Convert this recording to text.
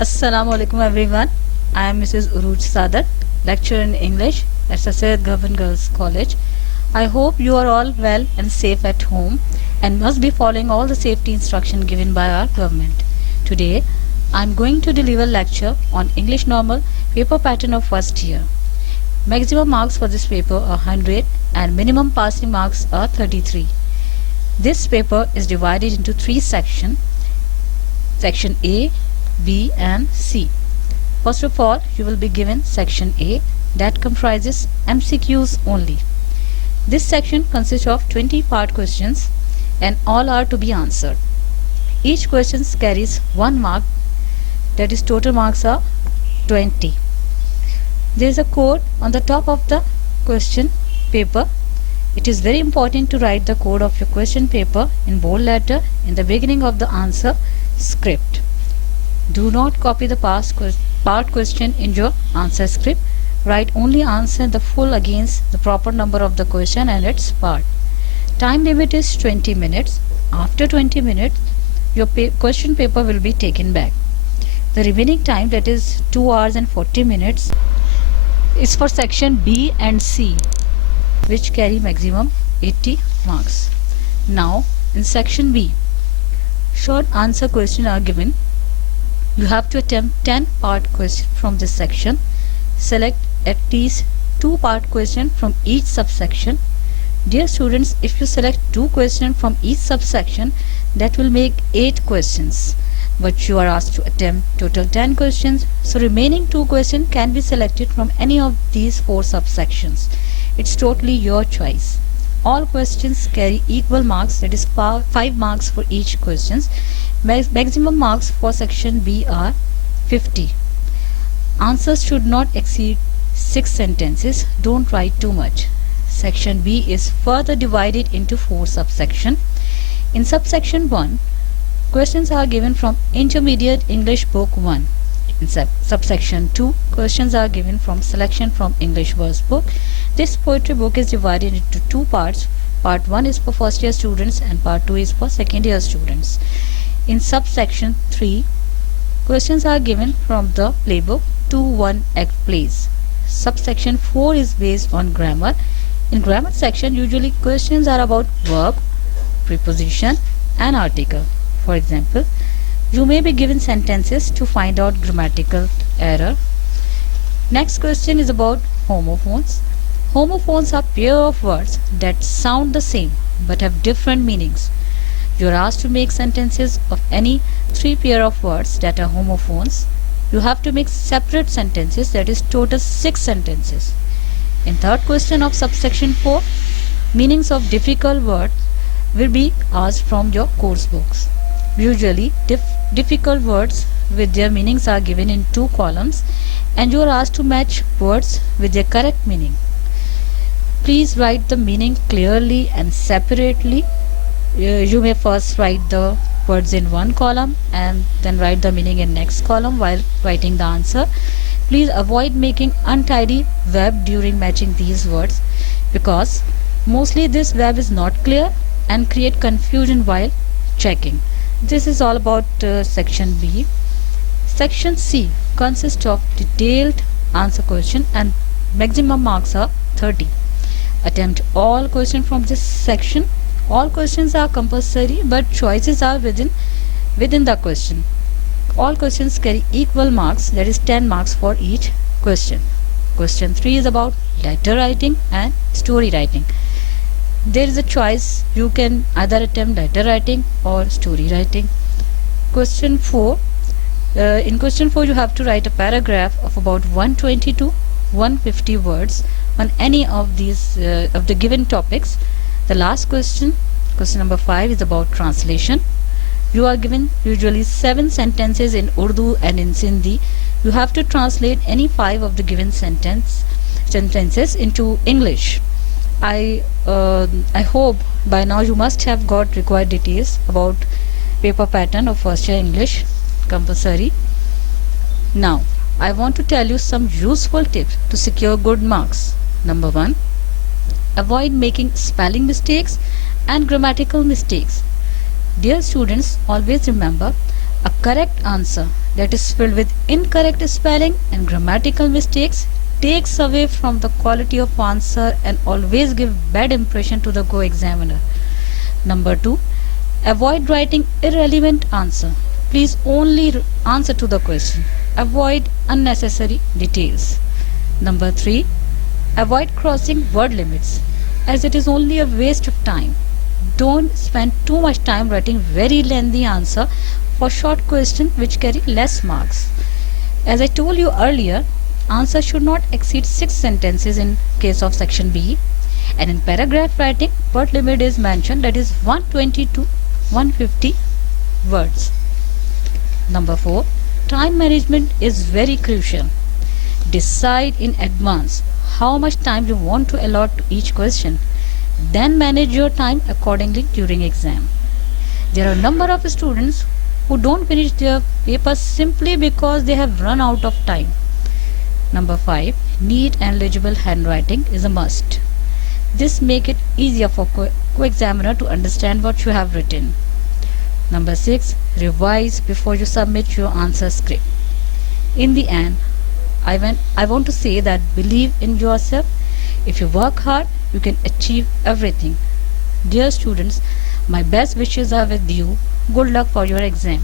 Assalamu alaikum everyone. I am Mrs. Uruj Sadat, lecturer in English at Sasyad Government Girls College. I hope you are all well and safe at home and must be following all the safety instruction given by our government. Today, I am going to deliver lecture on English normal paper pattern of first year. Maximum marks for this paper are 100 and minimum passing marks are 33. This paper is divided into three sections. Section A, B and C. First of all, you will be given section A that comprises MCQs only. This section consists of 20 part questions and all are to be answered. Each question carries 1 mark, that is total marks are 20. There is a code on the top of the question paper. It is very important to write the code of your question paper in bold letter in the beginning of the answer script. Do not copy the part question in your answer script. Write only answer the full against the proper number of the question and its part. Time limit is 20 minutes. After 20 minutes, your question paper will be taken back. The remaining time, that is 2 hours and 40 minutes, is for section B and C, which carry maximum 80 marks. Now, in section B, short answer questions are given. You have to attempt 10 part questions from this section. Select at least 2 part questions from each subsection. Dear students, if you select 2 questions from each subsection, that will make 8 questions. But you are asked to attempt total 10 questions, so remaining 2 questions can be selected from any of these 4 subsections. It's totally your choice. All questions carry equal marks, that is 5 marks for each questions. Maximum marks for section B are 50. Answers should not exceed 6 sentences. Don't write too much. Section B is further divided into 4 subsections. In subsection 1, questions are given from Intermediate English Book 1. In subsection 2, questions are given from Selection from English Verse Book. This poetry book is divided into 2 parts. Part 1 is for first year students and part 2 is for second year students. In subsection 3, questions are given from the playbook 2-1 act plays. Subsection 4 is based on grammar. In grammar section, usually questions are about verb, preposition and article. For example, you may be given sentences to find out grammatical error. Next question is about homophones. Homophones are pair of words that sound the same but have different meanings. You are asked to make sentences of any 3 pair of words that are homophones. You have to make separate sentences, that is total 6 sentences. In third question of subsection 4, meanings of difficult words will be asked from your course books. Usually, difficult words with their meanings are given in 2 columns and you are asked to match words with their correct meaning. Please write the meaning clearly and separately. You may first write the words in one column and then write the meaning in next column while writing the answer. Please avoid making untidy web during matching these words because mostly this web is not clear and create confusion while checking. This is all about section B. Section C consists of detailed answer question and maximum marks are 30. Attempt all questions from this section. All questions are compulsory but choices are within the question. All questions carry equal marks, that is 10 marks for each question. Question 3 is about letter writing and story writing. There is a choice. You can either attempt letter writing or story writing. Question 4. In question 4 you have to write a paragraph of about 120 to 150 words on any of these of the given topics. The last question, question number 5, is about translation. You are given usually 7 sentences in Urdu and in Sindhi. You have to translate any 5 of the given sentences into English. I hope by now you must have got required details about paper pattern of first year English compulsory. Now, I want to tell you some useful tips to secure good marks. Number 1, avoid making spelling mistakes and grammatical mistakes. Dear students, always remember a correct answer that is filled with incorrect spelling and grammatical mistakes takes away from the quality of answer and always give bad impression to the co-examiner. Number 2, avoid writing irrelevant answer. Please only answer to the question. Avoid unnecessary details. Number 3, avoid crossing word limits as it is only a waste of time. Don't spend too much time writing very lengthy answer for short questions which carry less marks. As I told you earlier, answer should not exceed 6 sentences in case of section B, and in paragraph writing word limit is mentioned, that is 120 to 150 words. Number 4, time management is very crucial. Decide in advance how much time you want to allot to each question. Then manage your time accordingly during exam. There are a number of students who don't finish their papers simply because they have run out of time. Number 5, neat and legible handwriting is a must. This make it easier for co-examiner to understand what you have written. Number 6, revise before you submit your answer script. In the end, I want to say that believe in yourself. If you work hard, you can achieve everything. Dear students, my best wishes are with you. Good luck for your exam.